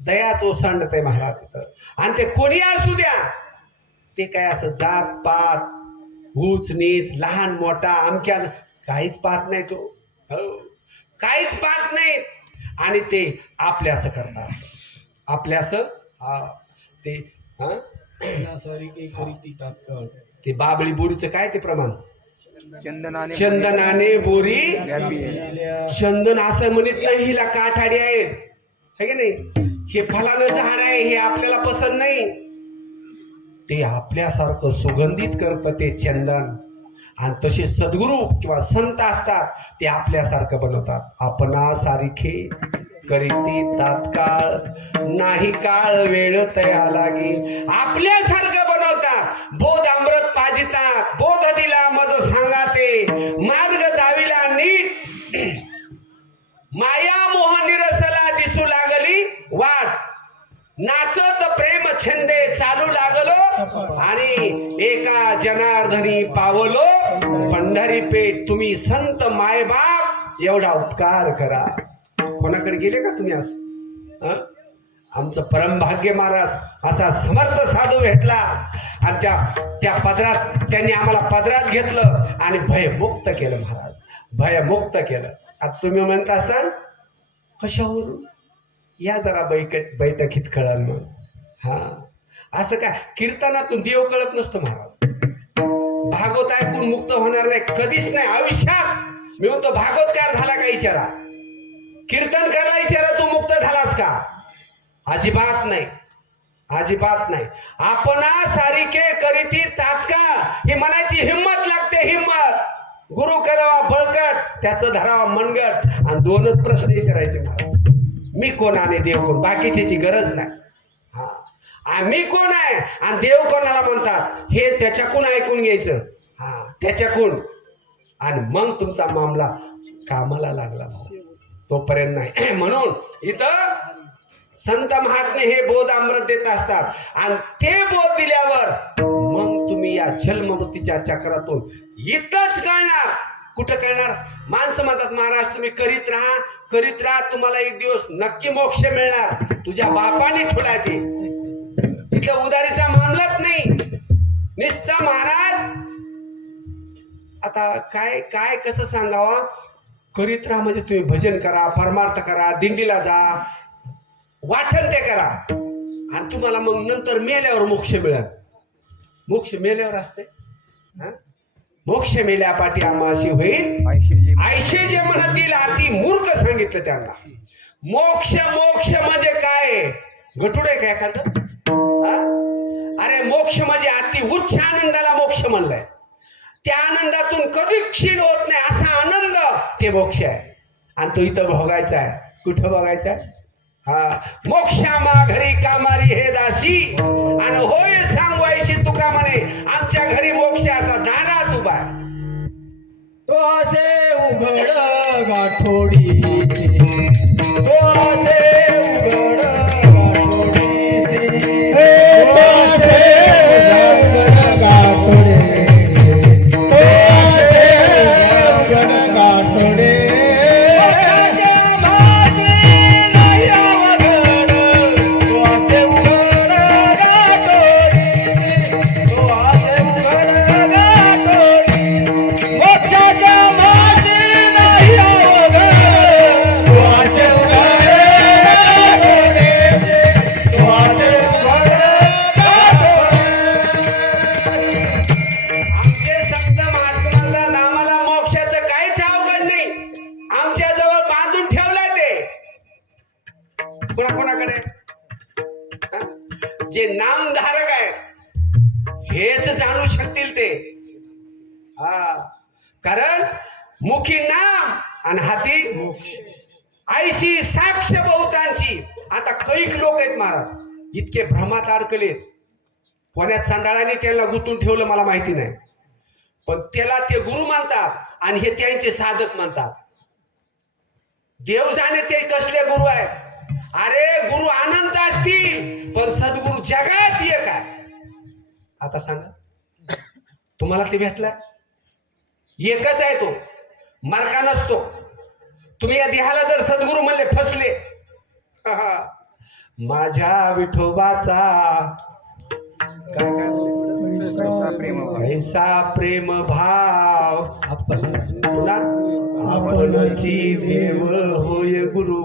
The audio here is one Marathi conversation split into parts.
दयाच ओसांडते महाराज तिथं. आणि ते कोणी असू द्या, ते काय असं जात पात ऊच नीच लहान मोठा अमक्या काहीच पाहत नाही तो. हो, काहीच पाहत नाही. आणि ते आपल्यास करतात, आपल्यास. हा ते हा ते बाबळी बोरीचं काय ते प्रमाण, चंदनाने बोरी चंदन असं म्हणत नाही हिला काठाडी आहे है की नाही, हे फलानं झाड आहे हे आपल्याला पसंत नाही. ते आपल्यासारखं सुगंधित करतं ते चंदन. आणि तसे सद्गुरू किंवा संत असतात, ते आपल्यासारखं बनवतात. आपणा सारखे करीती तात्काळ, नाही काळ वेळ तया लागी. आपल्यासारखं बनवतात. बोध अमृत पाजितात, बोध दिला मज सांगा ते, मार्ग दाविला नीट, माया मोह निरसला दिसू लागली वाट, नाचत प्रेम छंदे चालू लागलो, आणि एका जनार्दनी पावलो पंढरी पेठ. तुम्ही संत मायबाप एवढा उपकार करा. कोणाकडे गेले का तुम्ही असं? आमचं परमभाग्य महाराज असा समर्थ साधू भेटला. आणि त्या पदरात त्यांनी आम्हाला पदरात घेतलं आणि भयमुक्त केलं महाराज, भयमुक्त केलं. आता तुम्ही म्हणत असताल कशावरून, या जरा बैठकीत कळलं मग. हा असं काय कीर्तनातून देव कळत नसतं महाराज. भागवत ऐकून मुक्त होणार नाही कधीच नाही आयुष्यात. मी म्हणतो भागवतकार झाला का विचारा, कीर्तन करायला विचारा तू मुक्त झालास का? अजिबात नाही, अजिबात नाही. आपणा सारिके करीती तात्काळ, ही म्हणायची हिम्मत लागते, हिम्मत. गुरु करावा बळकट, त्याचं धरावा मनगट. आणि दोनच प्रश्न विचारायचे महाराज, मी कोण आणि देव कोण, बाकीची गरज नाही. हा मी कोण आहे आणि देव कोणाला म्हणतात हे त्याच्याकडून ऐकून घ्यायचं. हा त्याच्याकडून, आणि मग तुमचा मामला कामाला लागला, तोपर्यंत नाही. म्हणून इथं संत महात्मे हे बोध अमृत देत असतात. आणि ते बोध दिल्यावर मग तुम्ही या जन्ममृत्यूच्या चक्रातून इथंच कळणार. कुठं कळणार? माणसं म्हणतात महाराज तुम्ही करीत राहा, करीत राहा, तुम्हाला एक दिवस नक्की मोक्ष मिळणार. तुझ्या बापाने ठेवला ते, तिथं उदारीचा मामलाच नाही. नुसतं महाराज आता काय काय कसं सांगावा, करीत राहा म्हणजे तुम्ही भजन करा, परमार्थ करा, दिंडीला जा, वाटण ते करा. आणि तुम्हाला मग नंतर मेल्यावर मोक्ष मिळेल. मोक्ष मेल्यावर असते. मोक्ष मेल्या पाठी आमाशी होईल आयशे जे म्हणतील अति मूर्ख सांगितलं त्यांना. मोक्ष मोक्ष म्हणजे काय, गटुडे काय एखादं? अरे मोक्ष म्हणजे अति उच्च आनंदाला मोक्ष म्हणलंय. त्या आनंदातून कधी क्षीण होत नाही असा आनंद ते मोक्ष आहे. आणि तो इथं भोगायचा आहे. कुठं भोगायचा आहे? हा मोक्षामा घरी कामारी हे दासी, आणि होय सांगवायशी तुका म्हणे आमच्या घरी मोक्षाचा दारात उभा आहे. तो असे उघड गाठोडी, तो असे उघड जे नामधारक आहेत हेच जाणू शकतील ते. कारण मुखी नाम आणि हाती मोक्ष, आईशी साक्ष बहुतांची. आता कैक लोक आहेत महाराज इतके भ्रमात अडकलेत. पुण्यात सांडाळाने त्याला गुंतून ठेवलं मला माहिती नाही, पण त्याला ते गुरु मानतात आणि हे त्यांचे साधक मानतात. देव जाणे ते कसले गुरु आहेत. अरे गुरु अनंत असतील पण सद्गुरु जगात एक आहे. आता सांगा तुम्हाला ते भेटला एकच आहे, तो मार्का नसतो. तुम्ही या देहाला जर सद्गुरु म्हणले फसले, माझ्या विठोबाचा काय काय कैसा प्रेम भाव पुन्हा आपणची देव होय गुरु.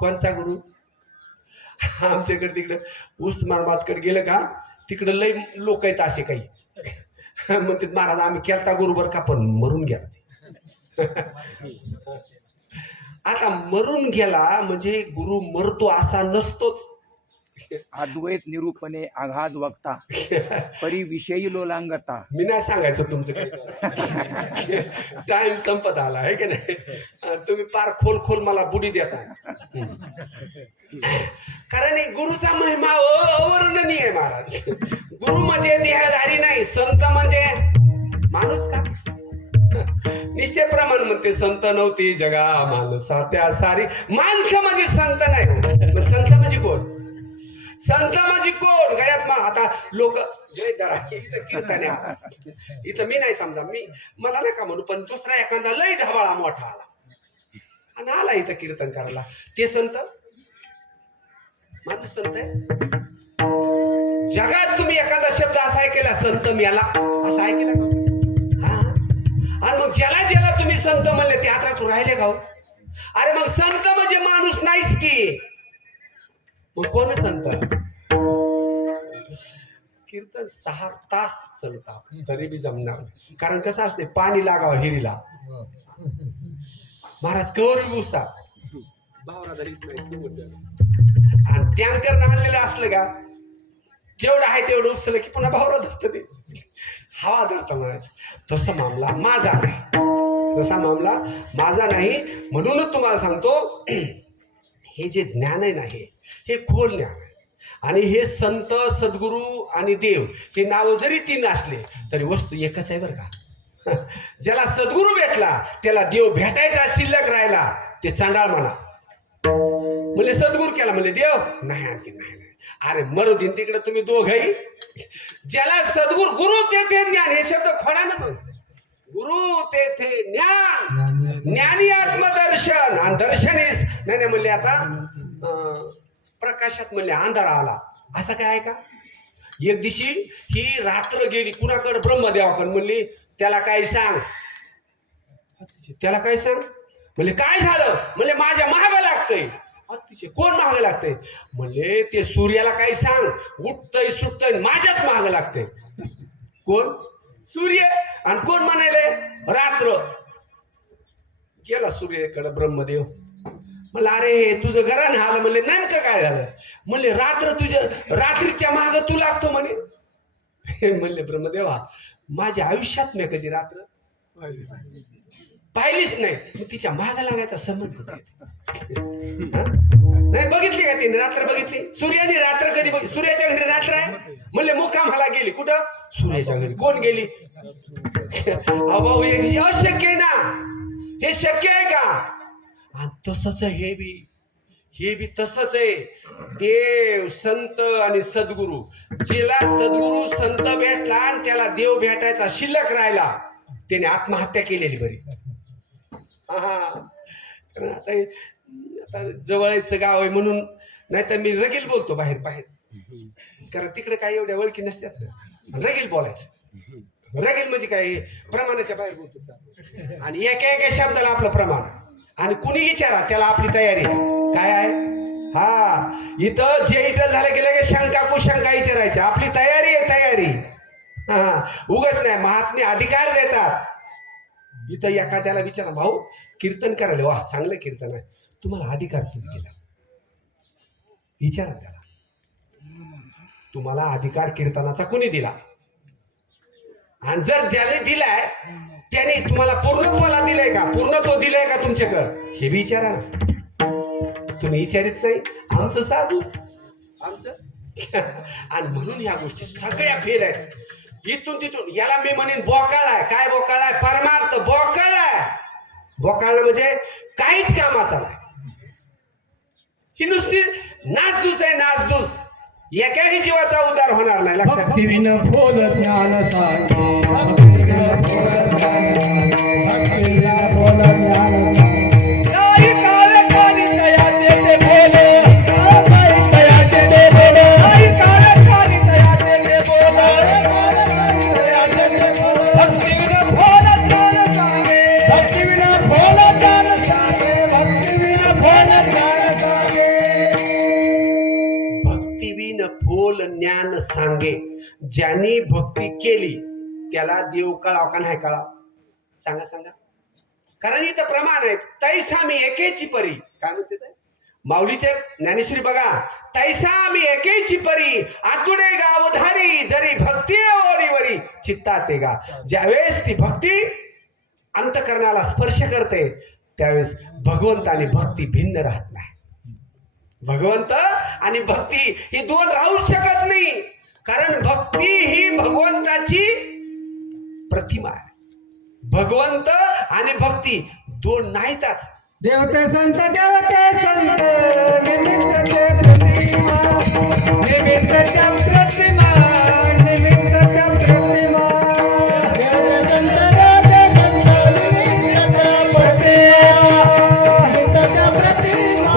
कोणचा गुरु? आमच्याकडे तिकडे उस्मानाबादकडे गेलं का तिकडे लय लोक आहेत असे काही म्हणतात महाराज आम्ही केलता गुरु बर का पण मरून गेला. आता मरून गेला म्हणजे गुरु मरतो असा नसतोच. अद्वैत निरूपणे आघात वक्ता परी विषयी लोलांगता. मी नाही सांगायचं तुमचं काही. टाइम संपत आला आहे की नाही. तुम्ही पार खोल खोल मला बुडी देता. कारण गुरुचा महिमा अवर्णनीय आहे महाराज. गुरु म्हणजे देहधारी नाही, संत म्हणजे माणूस का निश्चय प्रमाण म्हणते संत नव्हती जगा माणसा त्या सारी. माणसं म्हणजे संत नाही. संत म्हणजे कोण? संत म्हणजे कोण? गळ्यात आता लोक इथं कीर्तन आहे. इथं मी नाही समजा मी मला नाही का म्हणू पण दुसरा एखादा लय ढबाळा मोठा आला आणि आला इथं कीर्तन करायला ते संत? माणूस संत आहे? जगात तुम्ही एखादा शब्द असा ऐकला संत मेला असा ऐकला का? हा. आणि मग ज्याला ज्याला तुम्ही संत म्हणले ते आता तू राहिले का? अरे मग संत म्हणजे माणूस नाहीच की मग कोण संत? कीर्तन 6 तास चालतात तरी बी जमणार. कारण कसं असते पाणी लागावं हिरीला. महाराज कवर गुस्सा आणि टँकर आणलेलं असलं का जेवढं आहे तेवढं उपसलं की पुन्हा भावरा धरत ते हवा धरतं म्हणायचं. तसा मामला माझा नाही. तसा मामला माझा नाही. म्हणूनच तुम्हाला सांगतो हे जे ज्ञान आहे ना हे खोल ज्ञान आहे. आणि हे संत सद्गुरू आणि देव हे नाव जरी 3 असले तरी वस्तू एकच आहे बरं का. ज्याला सद्गुरू भेटला त्याला देव भेटायचा शिल्लक राहिला ते चांडाळ म्हणा. म्हणजे सद्गुरू केला म्हणजे देव नाही आणखी नाही. अरे मरुदीन तिकडे तुम्ही दोघही. ज्याला सद्गुरू गुरु तेथे ज्ञान हे शब्द खोडा ना मग. गुरु तेथे ज्ञान ज्ञानी आत्मदर्शन आणि दर्शनीस नाही म्हणले आता प्रकाशात म्हणले अंधार आला. असं काय आहे का? एक दिवशी ही रात्र गेली कुणाकडे ब्रह्मदेवाकडे म्हणली त्याला काय सांग. त्याला काय सांग म्हणले काय झालं म्हणले माझ्या महाग लागतंय. अतिशय कोण महाग लागतंय म्हणले ते सूर्याला काय सांग उठतंय सुटतंय माझ्याच महाग लागतंय. कोण? सूर्य. आणि कोण म्हणाले रात्र. गेला सूर्याकडे ब्रह्मदेव म्हणलं अरे तुझं घरानं आलं म्हणले नेमकं काय झालं म्हणले रात्र तुझ्या रात्रीच्या महाग तू लागतो म्हणे. म्हणले ब्रह्मदेवा माझ्या आयुष्यात मी कधी रात्र पाहिलीच नाही. मग तिच्या महाग लागायचा संबंध नाही. बघितली का तिने रात्र बघितली? सूर्याने रात्र कधी बघितली? सूर्याच्या घरी रात्र आहे म्हणले मुक्कामाला गेली. कुठं? सूर्याच्या घरी. कोण गेली? भाऊ हे अशक्य आहे ना. हे शक्य आहे का? आणि तसंच हे बी तसंच आहे. देव संत आणि सद्गुरू. ज्याला सद्गुरू संत भेटला आणि त्याला देव भेटायचा शिल्लक राहिला त्याने आत्महत्या केलेली बरी. कारण आता जवळचं गाव आहे म्हणून नाही तर मी रगील बोलतो बाहेर कारण तिकडे काही एवढ्या ओळखी नसतात. रगील बोलायचं. रगील म्हणजे काय प्रमाणाच्या बाहेर बोलतो आणि एका शब्दाला आपलं प्रमाण. आणि कुणी विचारा त्याला आपली तयारी काय आहे. हा इथं जे इटल झालं गेलं की शंका कुशंका विचारायची. आपली तयारी आहे तयारी. हा उगाच नाही. महात्मे अधिकार देतात. इथं एखाद्याला विचारा भाऊ कीर्तन करायला वा चांगलं कीर्तन आहे तुम्हाला अधिकार किती दिला विचारा त्याला. तुम्हाला अधिकार कीर्तनाचा कुणी दिला? आणि जर ज्याने दिलाय त्याने तुम्हाला पूर्णत्वाला दिलंय का? पूर्णत्व दिलंय का तुमच्याकडं हे बी विचारा ना. तुम्ही विचारित नाही. आमचं साधू आमचं. आणि म्हणून ह्या गोष्टी सगळ्या फेल आहेत. इथून तिथून याला मी म्हणेन बोकाळ आहे. काय बोकाळ आहे? परमार्थ बोकाळ आहे. बोकाळ म्हणजे काहीच कामाचा नाही. ही नुसती नासधूस आहे नासधूस. एकाही जीवाचा उद्धार होणार नाही. लक्षात. भक्तिविन फुल ज्ञान सांगे भक्तिविन फुल ज्ञान भक्तिविना भोल ज्ञान सांगे भक्तिविना भोल ज्ञान सांगे भक्तिविना भोल ज्ञान सांगे भक्तिविन फोल ज्ञान सांगे. ज्यांनी भक्ती केली त्याला देव कळाव का नाही कळाव? सांगा सांगा. कारण इथं प्रमाण आहे, तैसा मी एकेची परी. काय म्हणते ते माऊलीचे ज्ञानेश्वरी बघा, तैसा मी एकेची परी आतुडे गावधारी जरी भक्ती ओरीवरी चित्तात गा. ज्यावेळेस ती भक्ती अंतकरणाला स्पर्श करते त्यावेळेस भगवंत आणि भक्ती भिन्न राहत नाही. भगवंत आणि भक्ती ही दोन राहू शकत नाही. कारण भक्ती ही भगवंताची प्रतिमा आहे. भगवंत आणि भक्ती दोन नाहीतच. देवते संत निमित्तच्या प्रतिमा निमित्तच्या प्रतिमा निमित्तच्या प्रतिमा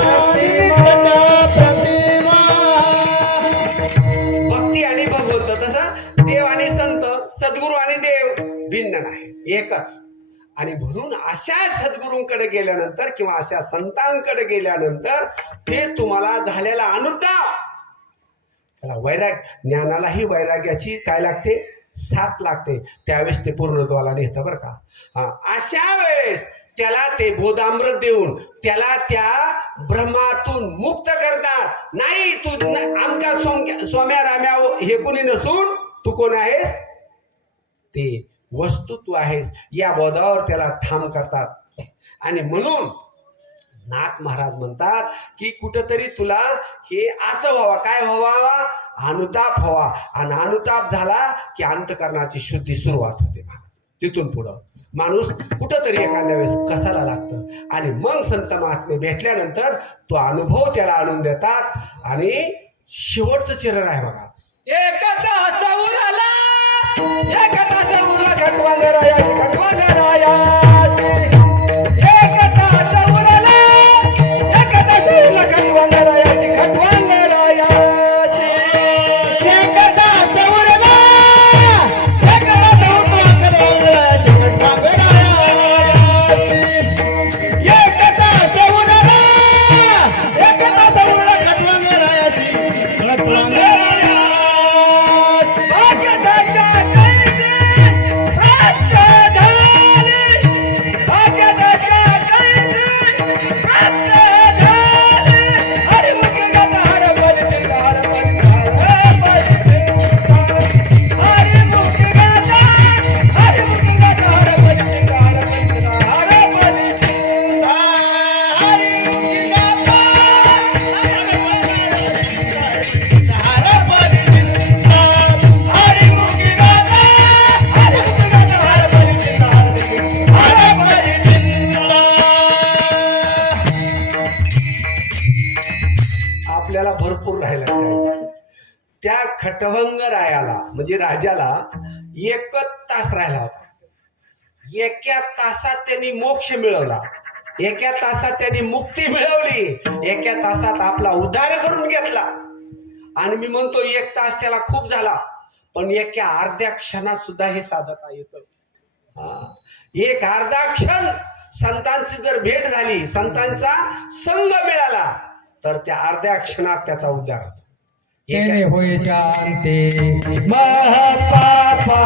भक्ती आणि भगवंत तसं देव आणि संत, सद्गुरू आणि देव भिन्न नाही, एकच. आणि म्हणून अशा सद्गुरूंकडे गेल्यानंतर किंवा अशा संतांकडे गेल्यानंतर ते तुम्हाला झालेला अनुताप, त्याला वैराग, ज्ञानालाही वैराग्याची काय लागते, साथ लागते. त्यावेळेस ते पूर्णत्वाला नेतं बरं का. अशा वेळेस त्याला ते बोधामृत देऊन त्याला त्या ब्रह्मातून मुक्त करतात. नाही तू आमका सोम्या राम्या हे कोणी नसून तू कोण आहेस, ते वस्तू तू आहेस या बोधावर त्याला ठाम करतात. आणि म्हणून नाथ महाराज म्हणतात की कुठंतरी तुला हे असं व्हावा, काय व्हावा, अनुताप व्हावा. आणि अनुताप झाला की अंतकरणाची शुद्धी सुरुवात होते. तिथून पुढं माणूस कुठंतरी एखाद्या वेळेस कसाला लागतं. आणि मग संत महात्मे भेटल्यानंतर तो अनुभव त्याला आणून देतात. आणि शेवटचं चरण आहे बघा, एकदा उरला एकदा उरला खटवांगराया खटवांगराया एकदा उरला एकदा उरला खटवांगराया खटवांगराया एकदा उरला एकदा उरला खटवांगराया एकदा उरला एकदा उरला खटवांगराया खटवांगराया आपल्याला भरपूर राहिला काय. त्या खटवंग रायाला म्हणजे राजाला एकच तास राहिला होता. एका तासात त्यांनी मोक्ष मिळवला, एका तासात त्यांनी मुक्ती मिळवली, एका तासात आपला उद्धार करून घेतला. आणि मी म्हणतो एक तास त्याला खूप झाला, पण एका अर्ध्या क्षणात सुद्धा हे साधता येतं. एक अर्धा क्षण संतांची जर भेट झाली, संतांचा संग मिळाला तर त्या अर्ध्या क्षणात त्याचा उद्धार होतो. तेरे होय शांती महापापा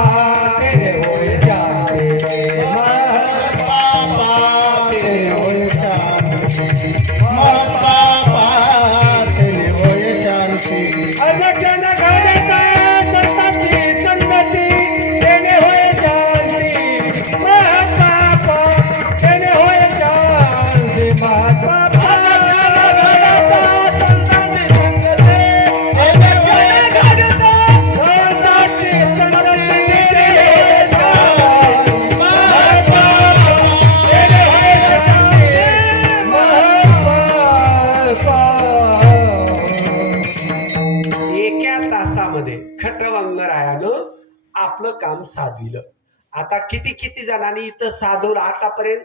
तेरे होय शांती महापापा तेरे होय शांती महापापा तेरे होय शांती अजगन घडता संतांची संगती तेरे होय शांती महापापा तेरे होय शांती महापापा खटवंगरायानं आपलं काम साधविलं. आता किती जणांनी इथं साधवलं आतापर्यंत?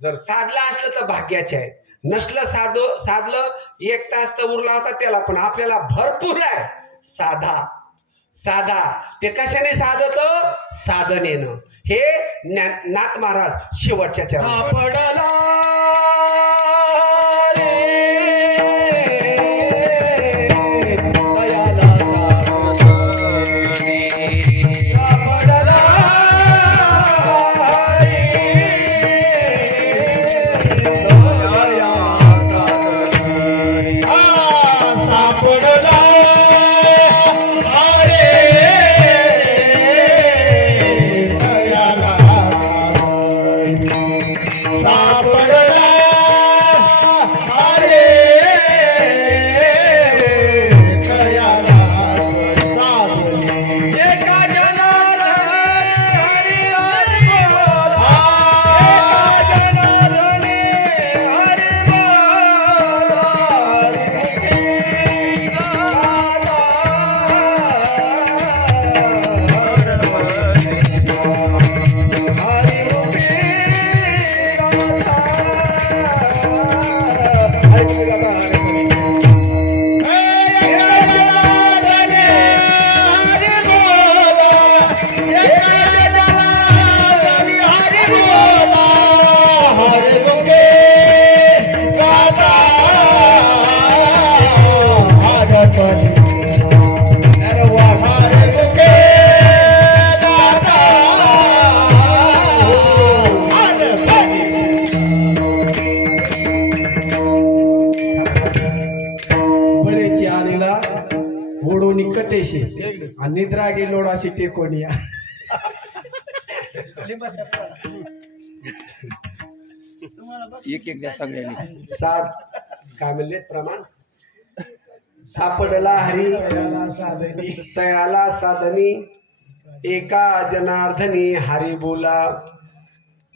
जर साधलं असलं तर भाग्याचे आहे, नसलं साधलं एक तास तर उरला होता त्याला. पण आपल्याला भरपूर आहे. साधा साधा. ते कशाने साधतो? साधनेनं. हे नाथ महाराज शेवटच्या चरणात. सापडला रे दयाला सापडला सापडला आणि निद्रा गेलो अशी टेकोनिया. एक एक द्या सगळ्यांनी. सात काय म्हणले प्रमाण? सापडला हरी साधनी तयाला साधनी एका जनार्दनी हरी बोला.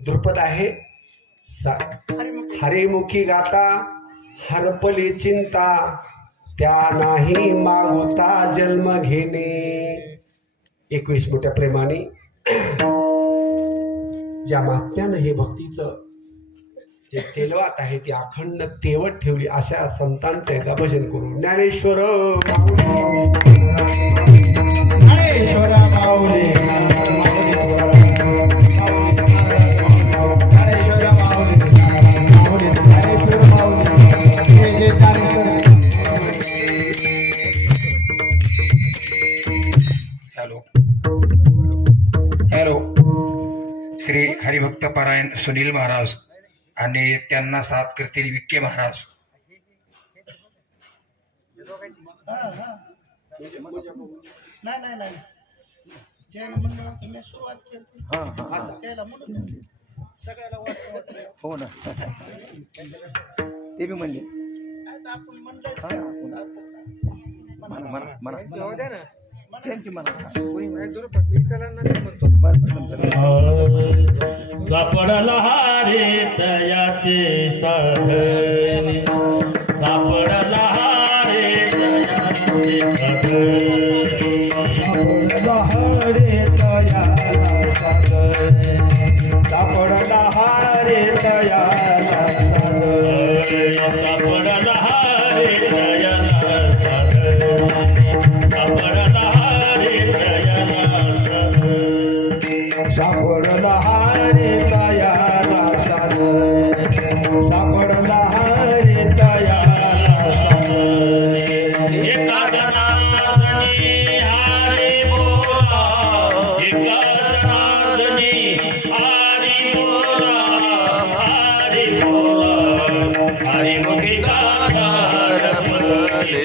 ध्रुपद आहे हरिमुखी गाता हरपली चिंता त्या नाही मागोता जन्म घेणे. 21 मोठ्या प्रेमाने ज्या महात्म्यानं हे भक्तीचं जे तेलवात आहे ती अखंड तेवत ठेवली अशा संतांचं एकदा भजन करू. ज्ञानेश्वर ज्ञानेश्वर माऊली हॅलो हॅलो. श्री हरिभक्त पारायण सुनील महाराज आणि त्यांना साथ करतील विखे महाराज. हो ना ते बी म्हणजे त्यांची सापडला रे तयाचे साधनी सापडला रे तयाचे साधनी सापडला रे तयाला साधनी सापडला रे तयाला साधनी सापडला रे तयाला साधनी सापडला रे तयाला साधनी सापडला रे तयाला साधनी सापडला रे तयाला साधनी एका जनार्दनी हरी बोला एका जनार्दनी हरी बोला हरी बोला हरिमुखी गाता रमले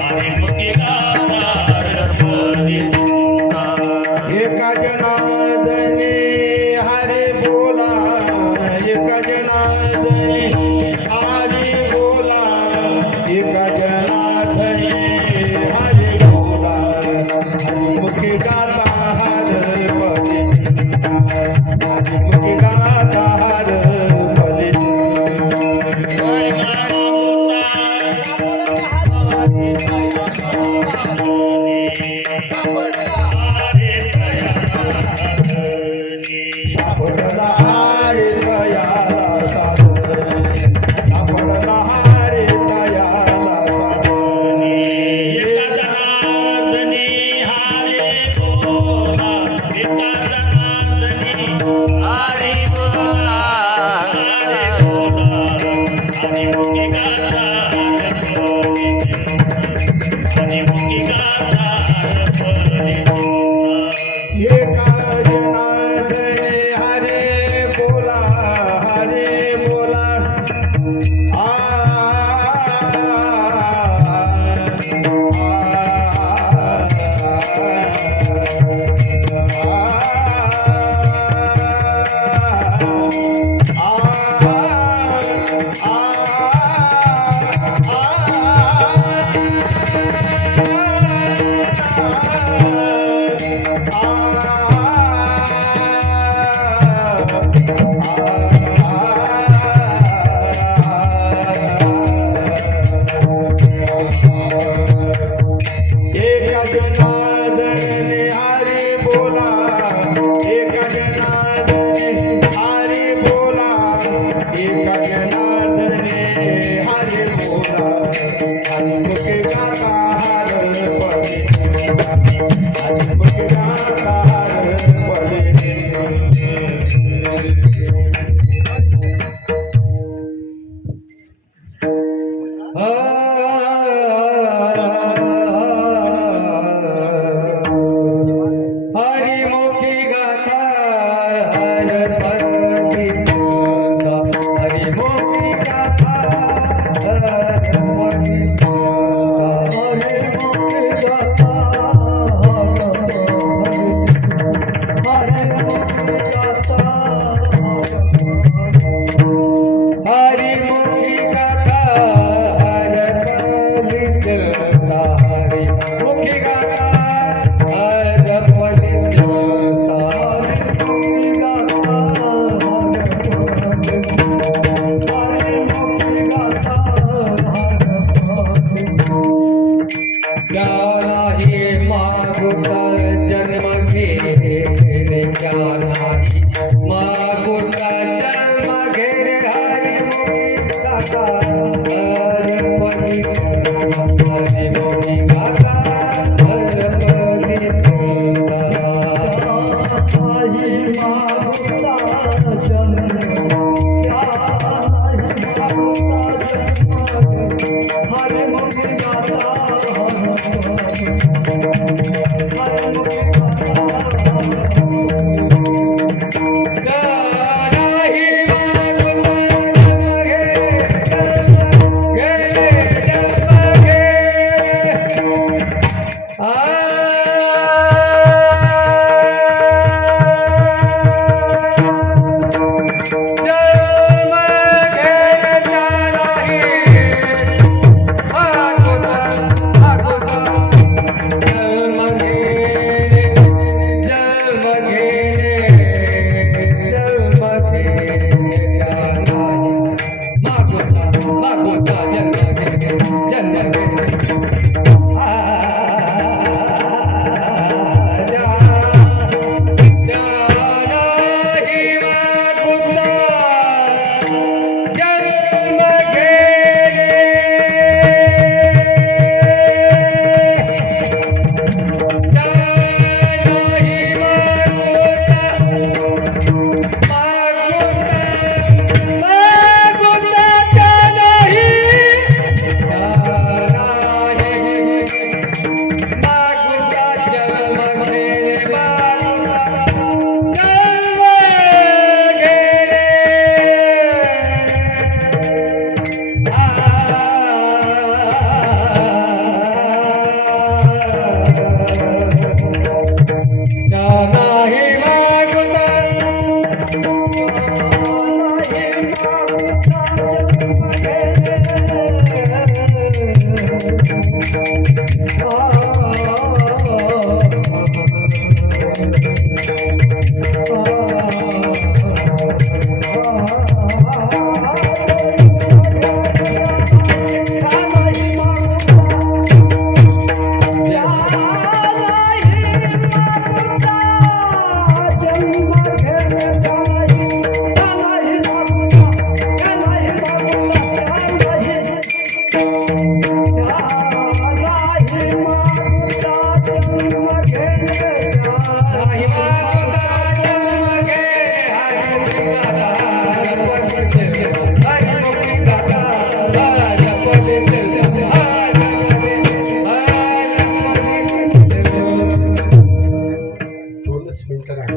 हरिमुखी गाता रमले एका जनार्दनी हरी बोला एका जनार्दनी हरी बोला एका जनार्दनी हरी बोला हरिमुखी गाता हरपले हरिमुखी गाता हरपले सापडला रे तयाला साधनी सापडला रे तयाला साधनी एका जनार्दनी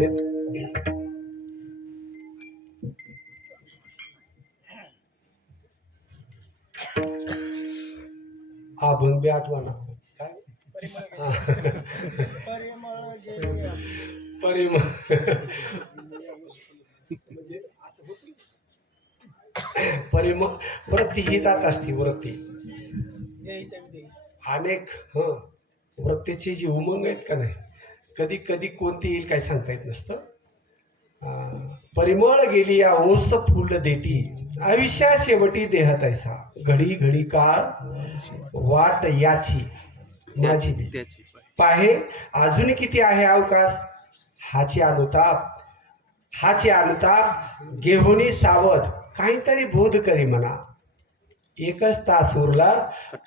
आहेत. अभंग बी आठवा ना काय परिमळ परिमळ वृत्ती ही जात असते. वृत्ती अनेक वृत्तीची जी उमंग आहेत का नाही, कधी कधी कोणती येईल काय सांगता येत नसतं. परिमळ गेली या ओस फुल देटी, आयुष्या शेवटी देह तैसा, घडी घडी काळ वाट याची माझी पाहे अजून किती आहे अवकाश, हाची अनुताप घेऊनी सावध, काहीतरी बोध करी म्हणा. एकच तास उरला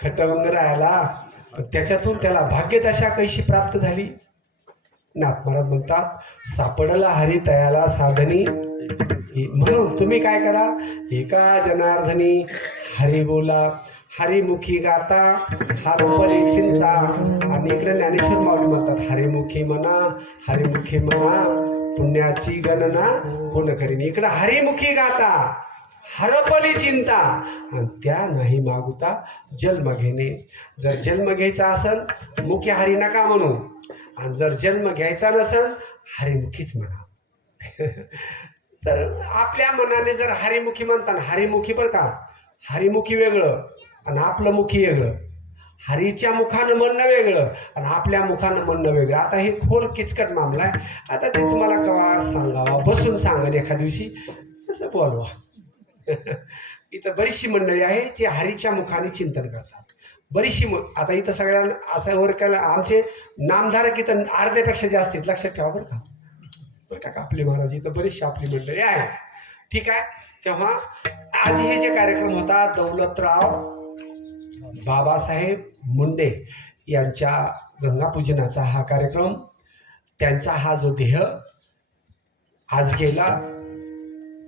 खटवून राहायला, त्याच्यातून त्याला भाग्यदशा कशी प्राप्त झाली. नाथ महाराज म्हणतात, सापडला हरी तयाला साधनी. म्हणून तुम्ही काय करा, एका जनार्दनी हरी बोला, हरिमुखी गाता, हरपरी चिंता. आणि इकडे ज्ञानेश्वर माऊली म्हणतात, हरिमुखी म्हणा पुण्याची गणना कोण करीन. इकडे हरिमुखी गाता, हरपली चिंता, आणि त्या नाही मागुता जन्म घेणे. जर जन्म घ्यायचा असेल मुखी हरी नका म्हणू, आणि जर जन्म घ्यायचा नसेल हरिमुखीच म्हणा. तर आपल्या मनाने जर हरिमुखी म्हणताना, हरिमुखी बरं का, हरिमुखी वेगळं आणि आपलं मुखी वेगळं. हरीच्या मुखानं म्हणणं वेगळं आणि आपल्या मुखानं म्हणणं वेगळं. आता हे खोल किचकट मामला आहे. आता ते तुम्हाला कवा सांगावा, बसून सांगा एखाद्या दिवशी, तसं बोलवा. इथं बरीचशी मंडळी आहे ती हरीच्या मुखाने चिंतन करतात. बरीचशी आता इथं सगळ्यांना असं वर केलं, आमचे नामधारक इथं अर्ध्यापेक्षा जास्त आहेत, लक्षात ठेवा बरं का. बरं का आपली महाराज इथं बरीचशी आपली मंडळी आहे. ठीक आहे. तेव्हा आज हे जे कार्यक्रम होता, दौलतराव बाबासाहेब मुंडे यांच्या गंगापूजनाचा हा कार्यक्रम, त्यांचा हा जो देह आज गेला.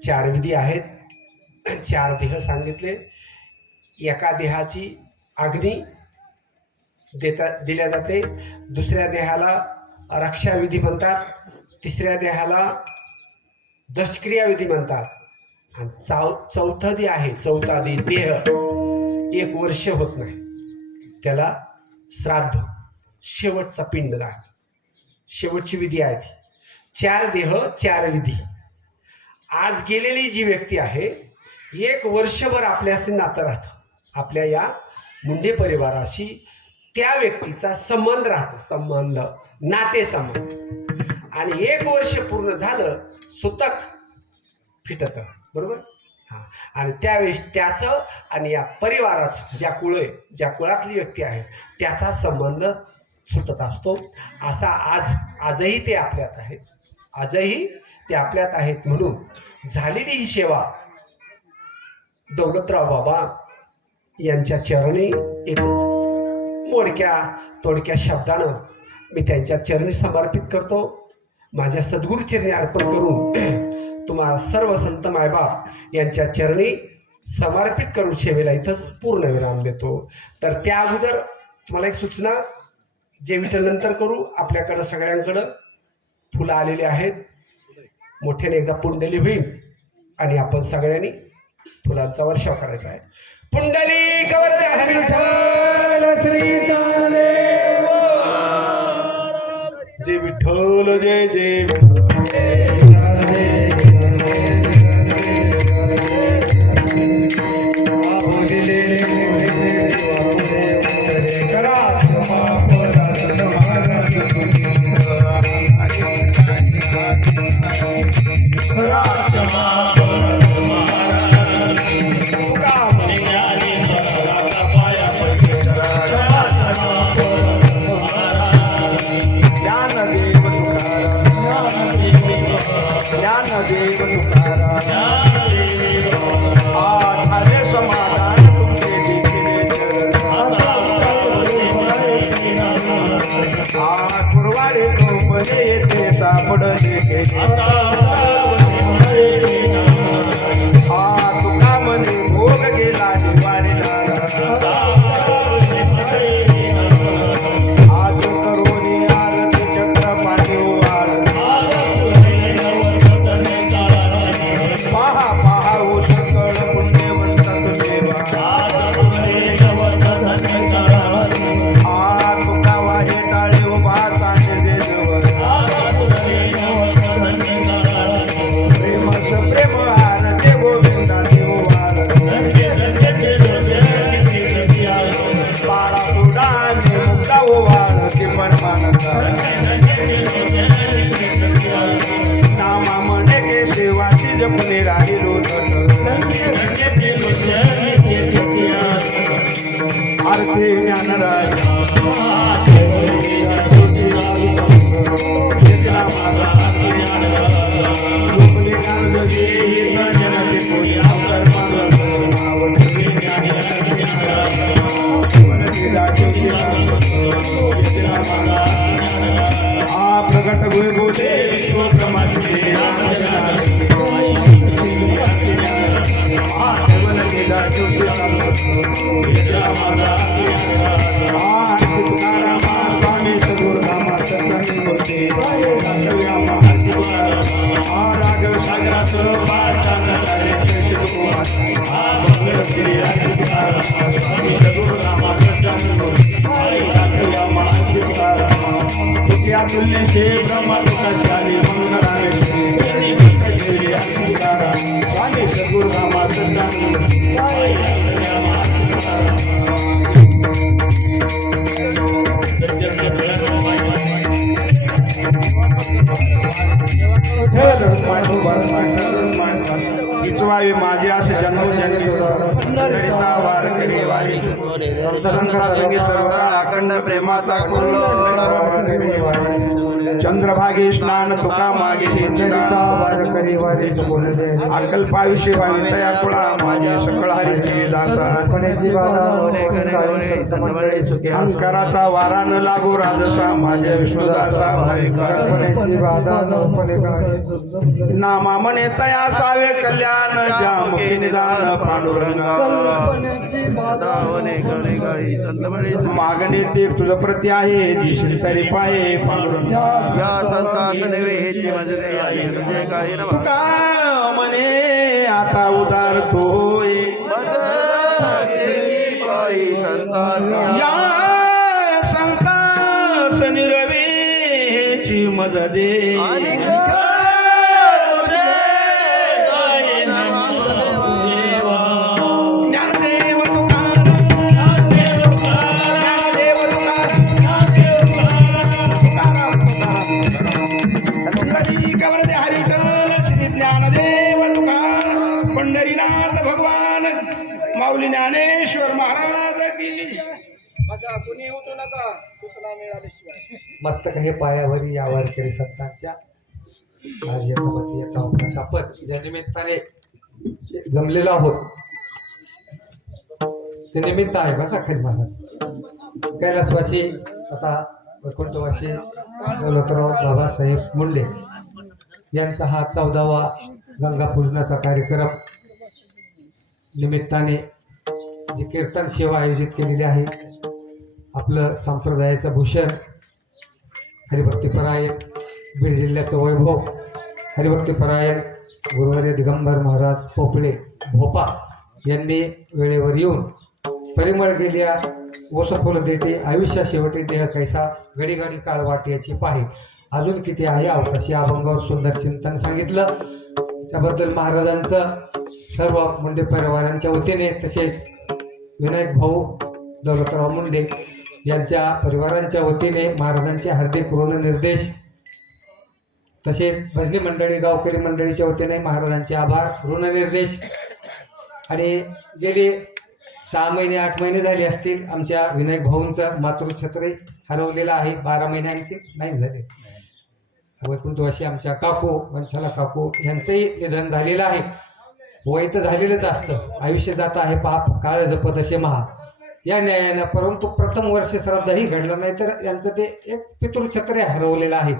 4 विधी आहेत, 4 देह सांगितले. एका देहाची अग्नी दिल्या जाते, दुसऱ्या देहाला रक्षाविधी म्हणतात, तिसऱ्या देहाला दशक्रिया विधी म्हणतात, आणि चौथा दे आहे, चौथा देह 1 वर्ष होत नाही, त्याला श्राद्ध, शेवटचा पिंडदान, शेवटची विधी आहे ती. 4 देह 4 विधी. आज गेलेली जी व्यक्ती आहे 1 वर्षभर आपल्याशी नातं राहतं, आपल्या या मुंडे परिवाराशी त्या व्यक्तीचा संबंध राहतो, संबंध, नातेसंबंध. आणि 1 वर्ष पूर्ण झालं सुतक फिटत, बरोबर. हां. आणि त्यावेळेस त्याचं आणि या परिवाराचं, ज्या कुळातली व्यक्ती आहे त्याचा संबंध सुटत असतो. असा आजही ते आपल्यात आहेत, आजही ते आपल्यात आहेत. म्हणून झालेली ही सेवा दौलतराव बाबा यांच्या चरणी एक मोडक्या तोडक्या शब्दानं मी त्यांच्या चरणी समर्पित करतो. माझ्या सद्गुरू चरणी अर्पण करून तुम्हा सर्व संत मायबाप यांच्या चरणी समर्पित करून सेवेला इथंच पूर्ण विराम देतो. तर त्या अगोदर तुम्हाला एक सूचना, जे विठ्ठल नंतर करू. आपल्याकडं सगळ्यांकडं फुलं आलेली आहेत, मोठ्याने एकदा पुंडली होईल आणि आपण सगळ्यांनी फुलांचा वर्षाव करायचा आहे. पुंडली कवरदे विठ्ठल श्री ज्ञानदेव, जय विठ्ठल जय जय पुणे राहिलो आरती ज्ञानराय प्रगट गुरुते विश्व स्वामी सद्गुरुरामा सत्यानी मूर्ती राघव सागराचं स्वामी सद्गुरुरामा सत्यानी मूर्ती तुल्य शे ब्रह्मा तुकाशाली म्हणून स्वामी सद्गुरुरामा सत्यानी विचवावे माझे असे जन्मोजन्मी करिता वार करी वारी संघासंगी सर्व काळ अखंड प्रेमाचा चंद्रभागे स्नान तुका मागे हे अकल्पाविषयी भावितया कुळा माझे सकळ हरीची दासा अंकाराचा वारा न लागो राजसा माझे विष्णुदासा भाविका नामा म्हणे तया सावे कल्याण जामुखी निदान पांडुरंगा मागणे ते तुझ प्रती आहे दिशील तरी पाये पांडुरंगा तुका म्हणे आता उदार तोय या संतास निरवेची मद दे पंढरीनाथ भगवान माऊली ज्ञानेश्वर महाराज की कुणी उठू नका सूचना मिळाल्याशिवाय मस्तक हे पायावरी या वारकरी संतांच्या आज येता शपथ या निमित्ताने जमलेलो आहोत ते निमित्त आहे बसा खाली महाराज कैलासवासी स्वतः वैकुंठवासी दौलतराव बाबासाहेब मुंडे यांचा हा 14वा गंगा पूजनाचा कार्यक्रम निमित्ताने जी कीर्तन सेवा आयोजित केलेली आहे आपलं संप्रदायाचं भूषण हरिभक्तीपरायण बीड जिल्ह्याचं वैभव हरिभक्तीपरायण गुरुवर्य दिगंबर महाराज पोपळे भोपा यांनी वेळेवर येऊन परिमळ गेल्या ओसफुल देते आयुष्या शेवटी देह कैसा घडी घडी काळ वाट्याची पाहे अजून किती आहे अवकाशी अभंगावर सुंदर चिंतन सांगितलं त्याबद्दल महाराजांचं सर्व मुंडे परिवारांच्या वतीने तसेच विनायक भाऊ दौलतराव मुंडे यांच्या परिवारांच्या वतीने महाराजांचे हार्दिक ऋणनिर्देश तसेच भजनी मंडळी गावकरी मंडळीच्या वतीने महाराजांचे आभार ऋणनिर्देश आणि गेले 6 महिने 8 महिने झाले असतील आमच्या विनायक भाऊंचं मातृछत्र हरवलेलं आहे 12 महिन्यांचे नाही झाले वैकुंठवासी आमच्या काकू वंशाला काकू यांचंही निधन झालेलं आहे वय तर झालेलंच असतं आयुष्य जात आहे पाप काळ जपत असे महा या न्यायानं परंतु प्रथम वर्ष श्राद्धही घडलं नाही तर यांचं ते एक पितृछत्र हरवलेलं आहे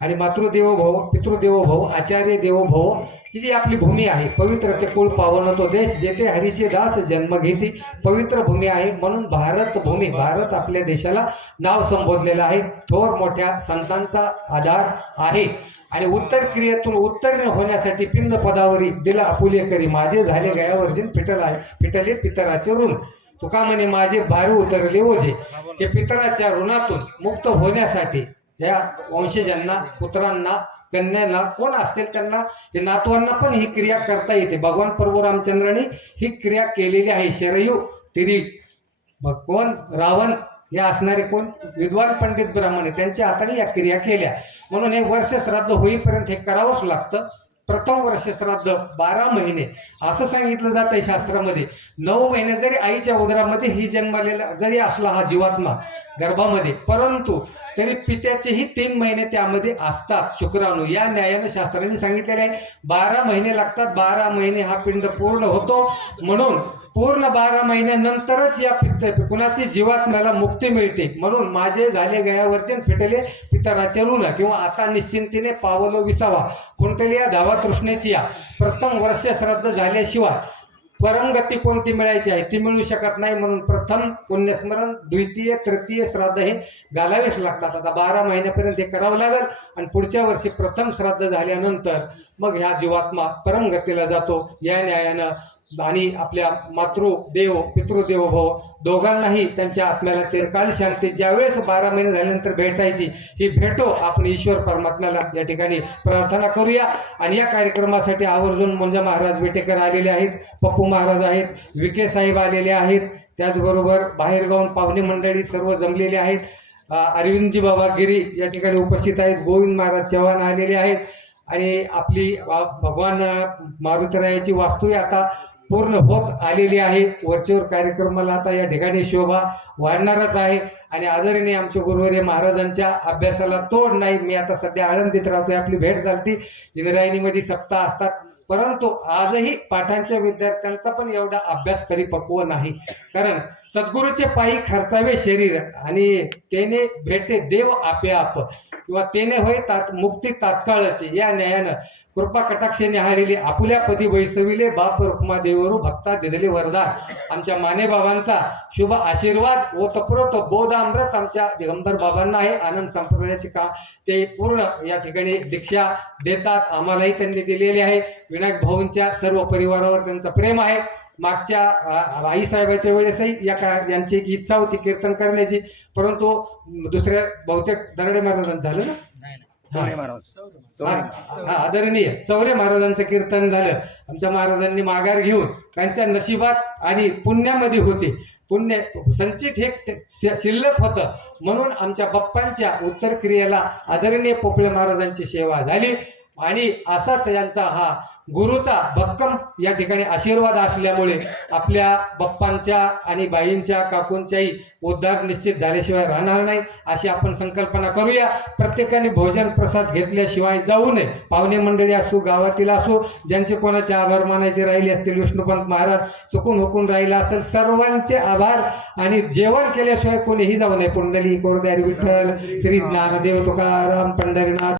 आणि मातृदेवोभव पितृदेवोभव आचार्य देवोभव ही जी आपली भूमी आहे पवित्र ते कुळ पावन तो देश जेथे हरीचे दास जन्म घेती पवित्र भूमी आहे म्हणून भारत भूमी भारत आपल्या देशाला नाव संबोधलेलं आहे थोर मोठ्या संतांचा आधार आहे आणि उत्तर क्रियेतून उत्तीर्ण होण्यासाठी पिंड पदावरी दिला आपुले करी माझे झाले गयावर्जिन पिटले पितराचे ऋण तुका म्हणे माझे भारू उतरले ओझे हे पितराच्या ऋणातून मुक्त होण्यासाठी या वंशजांना पुत्रांना कन्यांना कोण असतील त्यांना हे नातवांना पण ही क्रिया करता येते भगवान प्रभू रामचंद्रांनी ही क्रिया केलेली आहे शरयू तिरी कोण रावण हे असणारे कोण विद्वान पंडित ब्राह्मण त्यांच्या हाताने या क्रिया केल्या म्हणून हे वर्ष श्राद्ध होईपर्यंत हे करावंच लागतं प्रथम वर्ष श्राद्ध 12 महिने असं सांगितलं जातं शास्त्रामध्ये. 9 महिने जरी आईच्या उदरामध्ये ही जन्मलेला जरी असला हा जीवात्मा गर्भामध्ये, परंतु तरी पित्याचेही 3 महिने त्यामध्ये असतात शुक्राणू. या न्यायाने शास्त्राने सांगितलेले आहे 12 महिने लागतात. 12 महिने हा पिंड पूर्ण होतो. म्हणून पूर्ण 12 महिन्यानंतरच या कुणाची जीवात्म्याला मुक्ती मिळते. म्हणून माझे झाले गयावरती फिटले पितराचे ऋण, किंवा आता निश्चिंतीने पावलो विसावा कोणतरी या धावा तृष्णेची या. प्रथम वर्ष श्राद्ध झाल्याशिवाय परमगती कोणती मिळायची आहे ती मिळू शकत नाही. म्हणून प्रथम पुण्यस्मरण, द्वितीय तृतीय श्राद्ध हे घालावेच लागतात. आता 12 महिन्यापर्यंत हे करावं लागेल आणि पुढच्या वर्षी प्रथम श्राद्ध झाल्यानंतर मग ह्या जीवात्मा परमगतीला जातो. या न्यायानं आणि आपल्या मातृदेव पितृदेवोभव दोघांनाही त्यांच्या आत्म्याला चिरकाल शांती ज्यावेळेस 12 महिने झाल्यानंतर भेटायची ही भेटो आपण ईश्वर परमात्म्याला या ठिकाणी प्रार्थना करूया. आणि या कार्यक्रमासाठी आवर्जून मुंजा महाराज विटेकर आलेले आहेत, पप्पू महाराज आहेत, विके साहेब आलेले आहेत, त्याचबरोबर बाहेरगावून पाहुणे मंडळी सर्व जमलेले आहेत. अरविंदजी बाबा गिरी या ठिकाणी उपस्थित आहेत, गोविंद महाराज चव्हाण आलेले आहेत. आणि आपली भगवान मारुतीरायाची वास्तू आता पूर्ण होत आलेली आहे. वरचेवर कार्यक्रमाला आता या ठिकाणी शोभा वाढणारच आहे. आणि आदरणीय आमचे गुरुवर्य महाराजांच्या अभ्यासाला तोड नाही. मी आता सध्या आळंदीत राहतोय, आपली भेट झाली, इंद्रायणीमध्ये सप्ताह असतात, परंतु आजही पाठांच्या विद्यार्थ्यांचा पण एवढा अभ्यास परिपक्व नाही. कारण सद्गुरूचे पायी खर्चावे शरीर आणि तेने भेटे देव आपे आप, किंवा तेने होय मुक्ती तात्काळाची. या न्यायानं कृपा कटाक्षे निहाळलेली आपुल्या पदी वैसविले बाप रुक्मा देवरू भक्ता दिलेले वरदान. आमच्या माने बाबांचा शुभ आशीर्वाद ओतप्रोत बोधामृत आमच्या दिगंबर बाबांना आहे. आनंद संप्रदायाचे का ते पूर्ण या ठिकाणी दीक्षा देतात, आम्हालाही त्यांनी दिलेली आहे. विनायक भाऊंच्या सर्व परिवारावर त्यांचं प्रेम आहे. मागच्या आईसाहेबाच्या वेळेसही यांची एक इच्छा होती कीर्तन करण्याची, परंतु दुसऱ्या बहुतेक दरडे महाराजांचं झालं ना, आदरणीय चौरे महाराजांचं कीर्तन झालं. आमच्या महाराजांनी माघार घेऊन त्यांच्या नशिबात आणि पुण्यामध्ये होते, पुण्य संचित हे शिल्लक होतं. म्हणून आमच्या बाप्पांच्या उत्तर क्रियेला आदरणीय पोपळे महाराजांची सेवा झाली. आणि असाच यांचा हा गुरुचा भक्कम या ठिकाणी आशीर्वाद असल्यामुळे आपल्या बाप्पांच्या आणि बाईंच्या काकूंच्याही उद्धार निश्चित झाल्याशिवाय राहणार नाही अशी आपण संकल्पना करूया. प्रत्येकाने भोजन प्रसाद घेतल्याशिवाय जाऊ नये. पाहुणे मंडळी असो, गावातील असो, ज्यांचे कोणाचे आभार मानायचे राहिले असतील, विष्णुपंत महाराज चुकून हुकून राहिला असेल, सर्वांचे आभार. आणि जेवण केल्याशिवाय कोणीही जाऊ नये. पुंडलिक कोरड्यारी विठ्ठल, श्री ज्ञानदेव तुकाराम पंढरीनाथ.